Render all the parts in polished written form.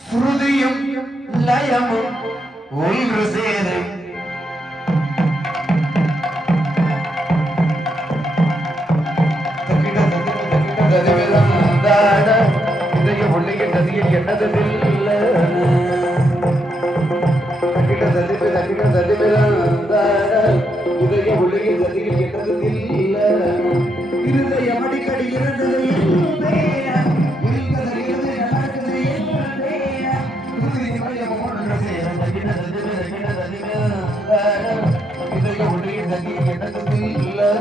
ஸ்ருதியும் லயமும் ஒன்று சேரும் இதய ஒளியின் நதியில் என்னதில்லை இதய ஒளியின் நதியில் என்னதில்லை இருதய மடிக்கடி இருந்தது இதய ஒளியின் நதியில் என்னதில்லை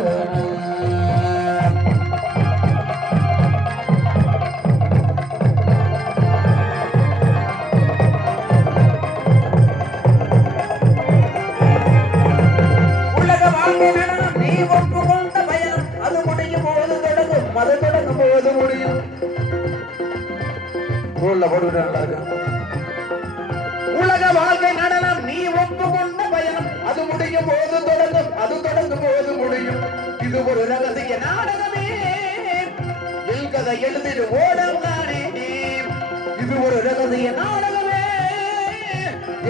உலக வாழ்க்கை நடனம் நீ ஒப்புக்கொண்ட பயணம் அது முடியும் போது தொடங்கும் அது தொடங்கும் போது முடியும் இது ஒரு ரகசிய நாடகமே என் கதை எழுதிடு ஓடம் நானே இது ஒரு ரகசிய நாடகமே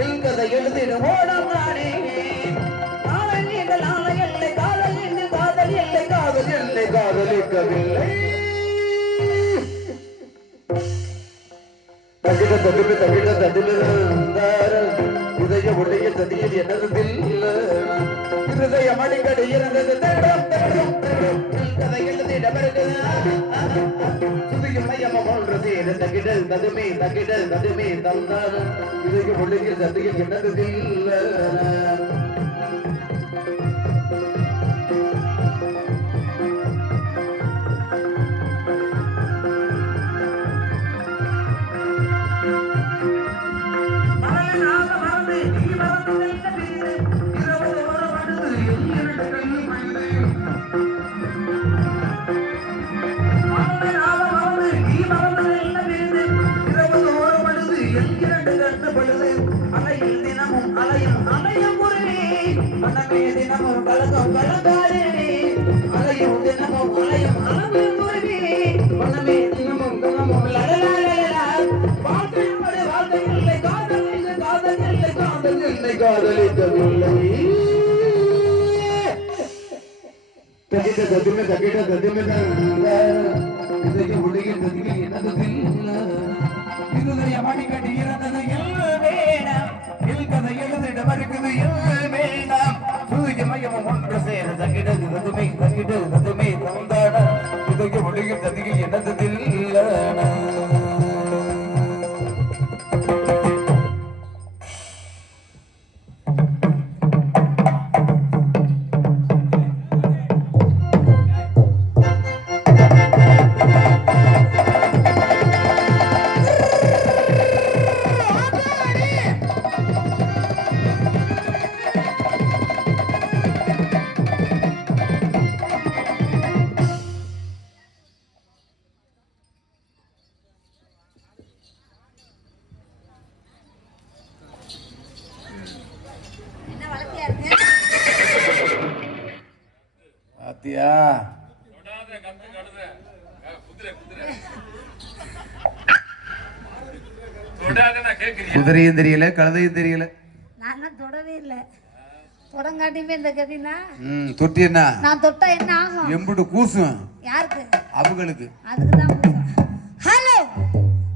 என் கதை எழுதிடு ஓடம் நானே காதல் எங்கள் ஆலை இல்லை காதல் என்று காதல் இல்லை காதல் இல்லை காதலிக்கவில்லை இதய ஒளிய ததியில் என்னதில்லை இருதய மணிக்கடி இருந்தது கதை எழுதிடமிருக்குது சுதியும் மையமும் ஒன்று சேர தகிடல் ததுமே தகிடல் ததுமே தந்தார் இதய ஒளிய ததியில் என்னதில்லை அலையில் தினமும் அலையும் அலையும் குருவே மனமே தினமும் கலகம் கலங்காரே அலையும் தினமும் அலையும் அலையும் குருவே மனமே தினமும் தினமும் லலலலலல வாழ்க்கையோடு வாழ்க்கை இல்லை காதல் இல்லை காதல் இல்லை காதல் இல்லை காதலிக்கவில்லை தகிட ததிமே இதய ஒளியின் நதியில் என்னதில்லை இருதய மணிக்கடி இருந்தது வேண்டாம் கதை எழுதிட மறுக்குது வேண்டாம் சூரிய மையமும் ஒன்று சேர தகிடது ததுமே தந்தாட இதய ஒளியின் நதியில் என்னதில்லை குதிரையும் தெரியல கழுதையும் தெரியல நான் தொடவே இல்ல தொடங்காட்டியுமே இந்த கதினா தொட்டி என்ன நான் தொட்டா என்ன ஆகும் எம்புட்டு கூசும் யாருக்கு அவங்களுக்கு அதுக்கு தான் ஹலோ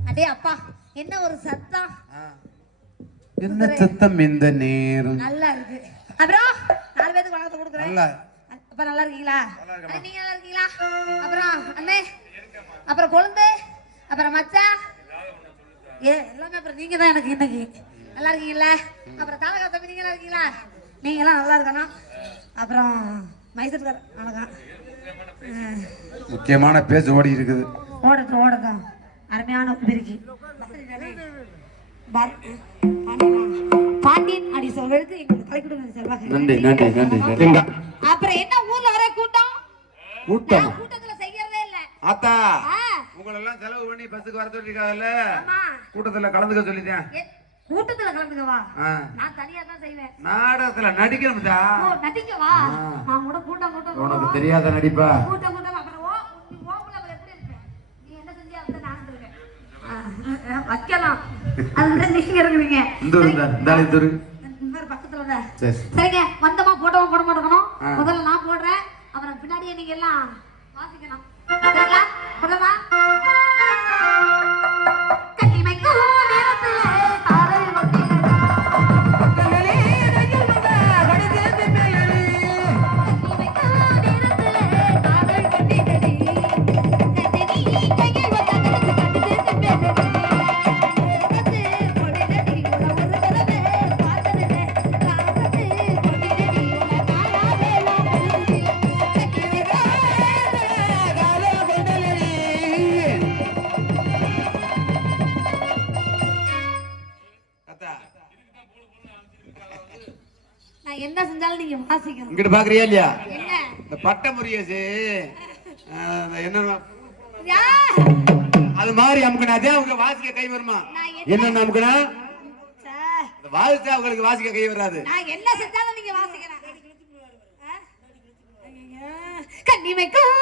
அடே அப்பா என்ன ஒரு சத்தம் என்ன சத்தம் இந்த நேரம் நல்லா இருக்கு அப்புறம் 4 பேருக்கு வணக்கத்தை கொடுக்குறேன் நல்லா அப்ப நல்லா இருக்கீங்களா நீங்க நல்லா இருக்கீங்களா அப்புறம் அண்ணே அப்புறம் குழந்தை அப்புறம் மச்சான் எல்லாமே அப்புறம் நீங்க தான் எனக்கு இன்னைக்கு நல்லா இருக்கீங்களா அப்புறம் தாலகா தம்பி நீங்க நல்லா இருக்கீங்களா நீங்க எல்லாம் நல்லா இருக்கணும் அப்புறம் மைசூர்கார் வணக்கம் முக்கியமான பேச்சு ஓடி இருக்குது ஓடட்டும் அருமையான பிரிக்கி பாண்டியன் அடி சொல்றதுக்கு எங்களுக்கு தலைக்கிட்டு செல்வாங்க நன்றி அப்புறம் என்ன ஊர்ல வர கூட்டம் கூட்டம் நான் கூட்டத்துல செய்யறதே இல்ல. ஆத்தா ஆ, உங்களை எல்லாம் செலவு பண்ணி பஸ்ஸுக்கு வர சொல்லிருக்காங்கல்ல, ஆமா. கூட்டத்துல கலந்துக்க சொல்லிட்டேன். கூட்டத்துல கலந்துக்கவா? ஆ. நான் தனியா தான் செய்வேன். நாடகத்துல நடிக்கணும்டா. ஓ, நடிக்கவா? நான் கூட கூட்டம் உனக்கு தெரியாத நடிப்பா. கூட்டம் அப்புறம் ஓப்புல அப்புறம் எப்படி இருக்கு? நீ என்ன செஞ்சியா வந்து நான் இருக்கேன். வைக்கலாம். அதுதான் நீங்க இருக்கிறீங்க. பக்கத்துல தான். சரிங்க, வந்தமா போட்டோமா போட மாட்டோம். முதல்ல நான் போடுறேன், அப்புறம் பின்னாடியே நீங்க எல்லாம் வாசிக்கணும். சரிங்களா? போடலாமா? நான் என்ன செஞ்சாலும் நீங்க வாசிக்கணும். இங்கிட்டு பாக்குறியா இல்லையா? என்ன? இந்த பட்ட முறியசு என்ன யா, அது மாதிரி அமுக்குனா அதே அவங்க வாசிக்க கை வருமா? என்ன அமுக்குனா வாசிச்சா அவங்களுக்கு வாசிக்க கை வராது. நான் என்ன செஞ்சாலும் நீங்க வாசிக்கிறேன். கண்ணி வைக்கும்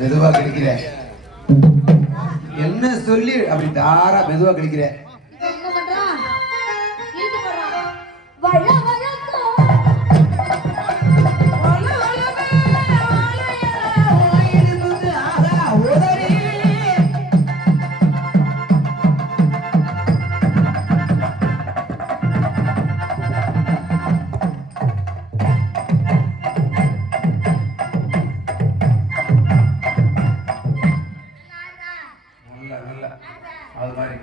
மெதுவா கிடைக்கிற என்ன சொல்லி அப்படி தாரா மெதுவா கிடைக்கிற. என்ன பண்றான்? இழுத்து போடுறான். வள அது மாதிரி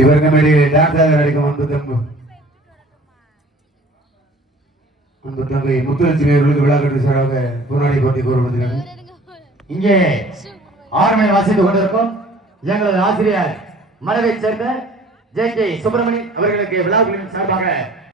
இவர்கள் மேலே டாக்டர் நடிக்கும் அன்பு தம்பு அன்பு தங்கை முத்துலட்சுமி அவர்களுக்கு விழா கட்டு சாராக போராடி போட்டி கூறப்படுகிறார்கள். இங்கே ஆர்மை வாசித்துக் கொண்டிருக்கும் எங்களது ஆசிரியர் மனதை சேர்ந்த ஜே.கே. சுப்பிரமணியன் அவர்களுக்கு விழாக்களின் சார்பாக